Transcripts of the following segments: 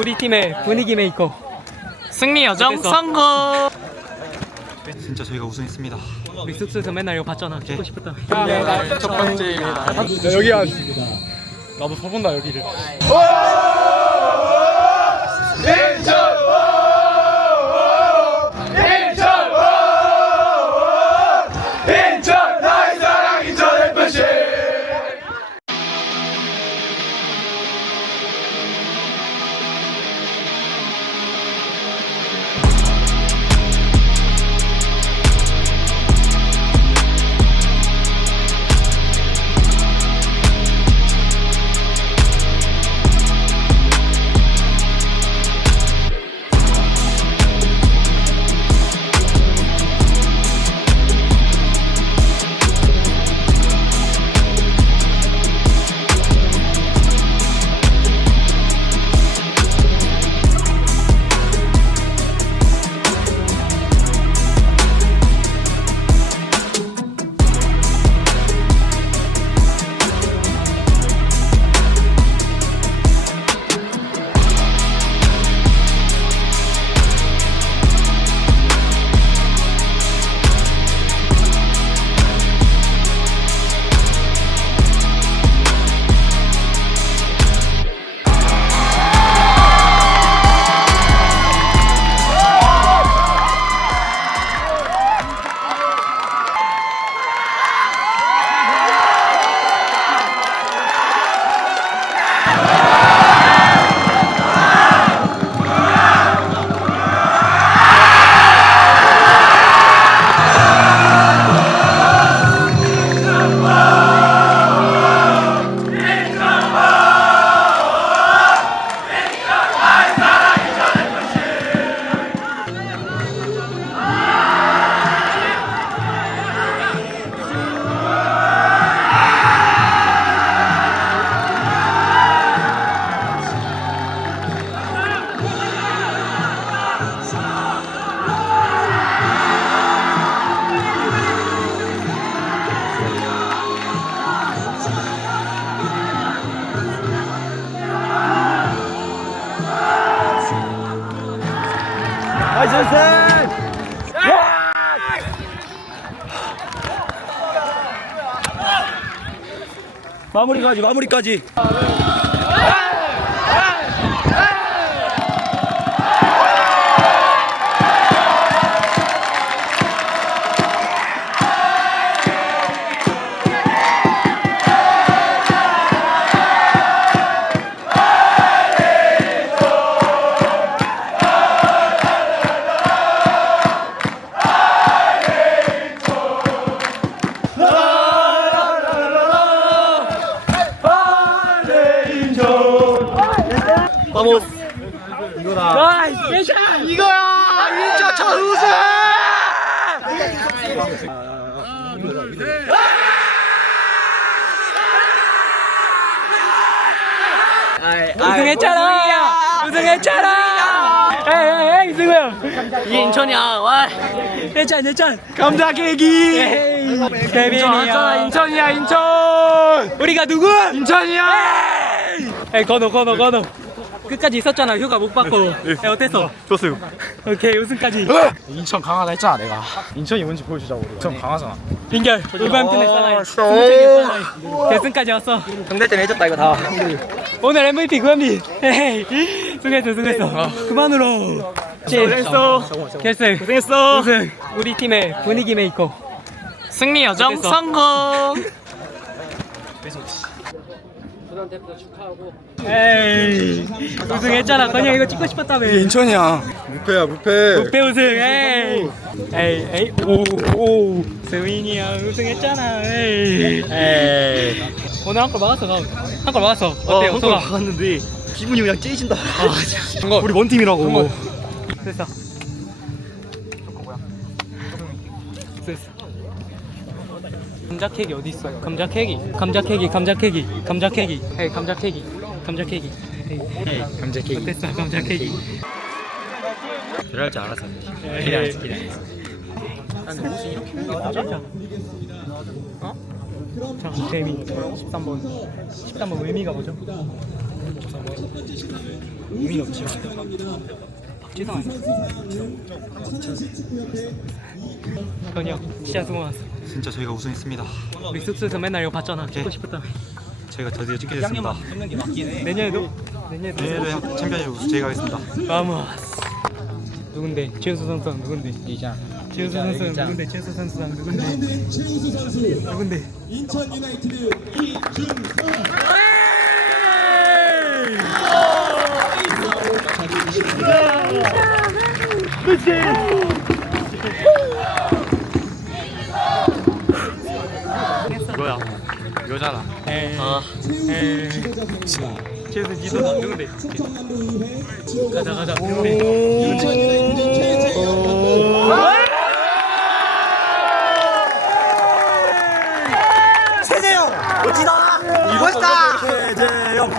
우리 팀의 분위기 메이커. 승리 여정 어땠어? 성공. 진짜 저희가 우승했습니다. 우리 숲에서 맨날 이거 봤잖아. 찍고 싶었다. 첫 번째입니다. 여기야 나도 서본다 여기를 마무리까지 마무리까지. 우승했잖아. 우승했잖아. 에이 에이 승우 형 인천이야. 와. 내찬 내찬 감자 깨기. 케빈이야. 인천이야 인천. 우리가 누구? 인천이야! 에이. 건호 건호 건호 끝까지 있었잖아. 휴가 못 받고. 에 어땠어? 좋았어요. 오케이 우승까지. 인천 강하다 했잖아 내가. 인천이 뭔지 보여주자고 우리가. 인천 강하잖아. 빈결 울밤팀의 사나이 결승까지 왔어. 경대 때 해줬다 이거 다. 오늘 MVP 에이 수고했어 수고했어. 그만 울어 고생했어. 결승. 고생했어. 우승. 우리 팀의 분위기 메이커. 승리 여정 어땠어? 성공. 에이 우승했잖아. 건영 이거 찍고 싶었다며. 인천이야. 무패야 무패. 무패 우승 에이. 에이 에이 오오. 스윙이야 우승했잖아. 에이. 에이. 오늘 한골 막았어 한골 막았어. 어때요 소감 갔는데 기분이 그냥 째진다. 우리 뭔 팀이라고. 됐어 됐어 감자 케이크 어디 있어? 감자 케이크 감자 케이크 감자 케이크 감자 케이크 에이 감자 케이크 감자 케이크 에이 감자 케이크 어땠어 감자 케이크 그럴 줄 알았어. 에이. 어? 자, 재미 13번 13번 의미가 뭐죠? 의미 없지 형이 형 진짜 수고 많았어. 진짜 저희가 우승했습니다. 우리 숙소에서 맨날 이거 봤잖아. 찍고 싶었다 저희가 드디어 찍게 됐습니다. 내년에도? 내년에도. 내일은 챔피언십 우승 저희가 하겠습니다. 바모스 누군데? 최우수 선수랑 누군데? 이장. 최우수 선수는 누군데? 최우수 선수랑 누군데? 누군데? 인천 유나이티드 이준성 이거야? 이거잖아. 에이 에이 최우수 니도 누군데 가자 가자. 누군데 인천 유나이티드 최재현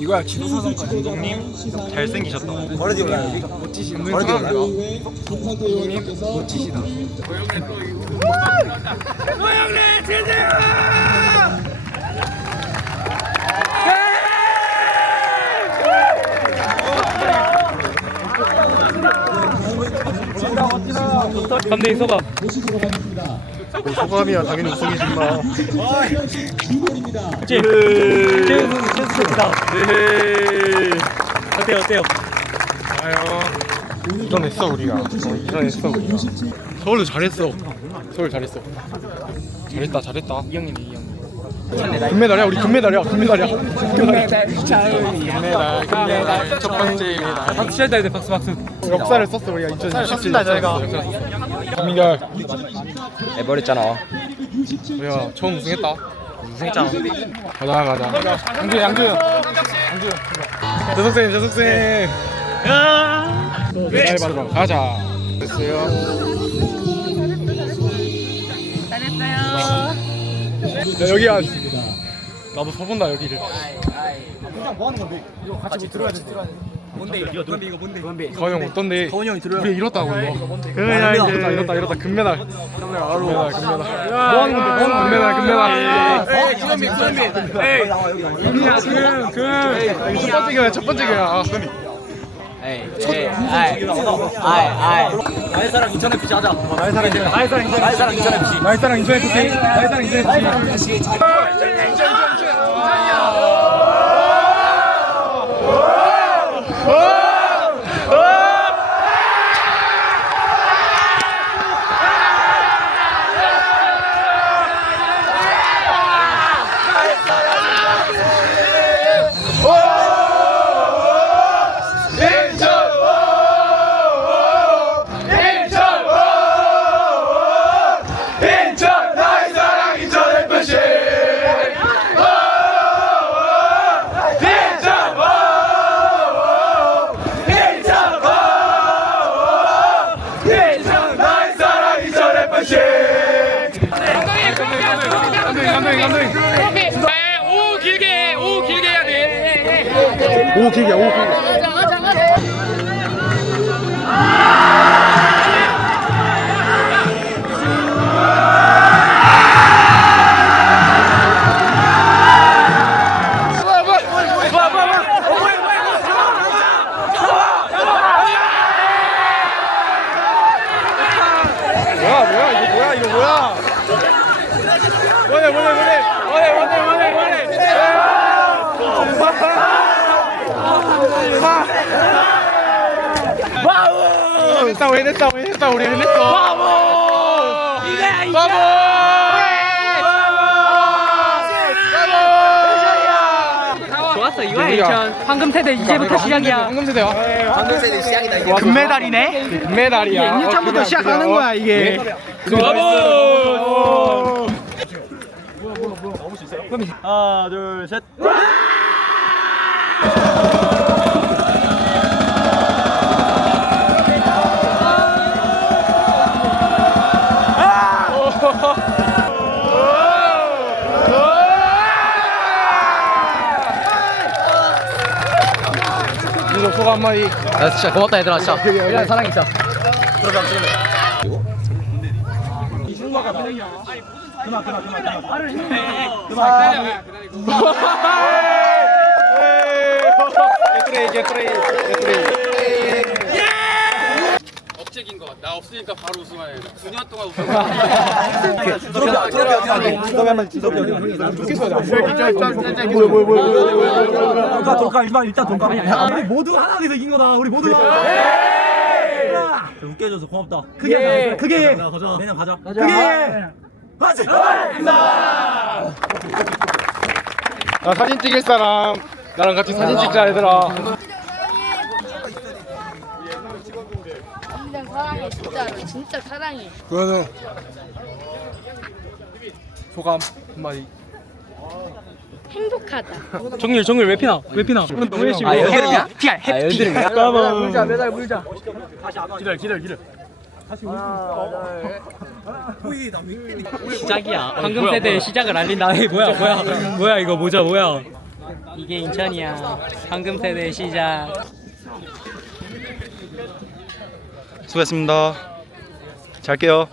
이거야 지도사선과 감독님? 잘생기셨다 버레디 올라 멋지신 버레디 올라 이후에 김상태 의원님께서 멋지시다. 감독님 소감. 모시도록 하겠습니다. 소감이야? 당연히 우승이지 마 주골입니다. 그치? 최우수 최우수 선수다. 어때요 어때요? 이겨냈어 우리가. 어, 이겨냈어 우리가. 서울도 잘했어. 서울 잘했어. 잘했다 잘했다. 이 형님이 이 형님. 금메달이야 우리 금메달이야 금메달이야. 금메달 금메달 금메달 첫 번째. 메달 박수 쳐야 돼 박수 박수. 역사를 썼어 우리가. 2017년 저희가. 김민결 해버렸잖아. 우리가 처음 우승했다. 우승했잖아. 가자 가자. 양준 양준 양준 저석생 저석생 메달 받으러 가자. 됐어요. 잘했어요. 야 여기야 나도 서본다 여기를. 뭔데? 이거 뭔데 이거 뭔데 뭔데 가원 형 어떤데? 가원이 형이 들어요. 우리 이뤘다고 이거. 금메달 이뤘다 이뤘다 이뤘다 금메달. 금메달 금메달 금메달. 뭐 하는 건데? 뭐 금메달 금메달. 에이 김현민 김현민. 에이 금이야 금 금. 이거 첫 번째 교야 첫 번째 교야. 나의 사랑 인천 FC 하자 나의 사랑 인천 나의 사랑 인천 나의 사랑 인천 FC 나의 사랑 인천 FC. 나의 사랑 인천 FC. 감독님 감독님 감독님. 오 길게 오 길게 해야 돼. 오 길게 오 길게. 해냈다 해냈다 해냈다 우리 해냈어 바보 이게 바보 좋았어 이거야 황금 세대 이제부터 시작이야 황금 세대야 방금 세대 시작이다 이게 금메달이네 금메달이야 1년부터 시작하는 거야, 이게. 바보 하나 둘셋 이거 소감 한마디 야 진짜 고맙다 얘들아 진짜. 그냥 사랑 있어. 개프레이 개프레이 개프레이 업적인 거. 나 없으니까 바로 우승하네. 9년 동안 우승. 드롭이 드롭이 어디 가니 드롭이 한번 드롭이 어디 가니 돈가 돈가 일단 일단 돈가 우리 모두 하나 돼서 이긴 거다 우리 모두가 웃게 해줘서 고맙다 크게 해 크게 해 내년 가자 크게 해 하지 나 사진 찍을 사람. 나랑 같이 사진 찍자 얘들아 그냥 사랑해 진짜 사랑해. 그거는 소감 한마디. 행복하다. 정일 정일 왜 피나? 왜 피나? 너무 열심히 아, 해. 여드름이야? 피야 해피 까만. 기다려 기다려 기다려. 시작이야. 황금 세대의 시작을 알린다 에이, 뭐야? 뭐야 뭐야 이거 모자 뭐야? 이게 인천이야. 황금 세대의 시작. 수고했습니다 잘게요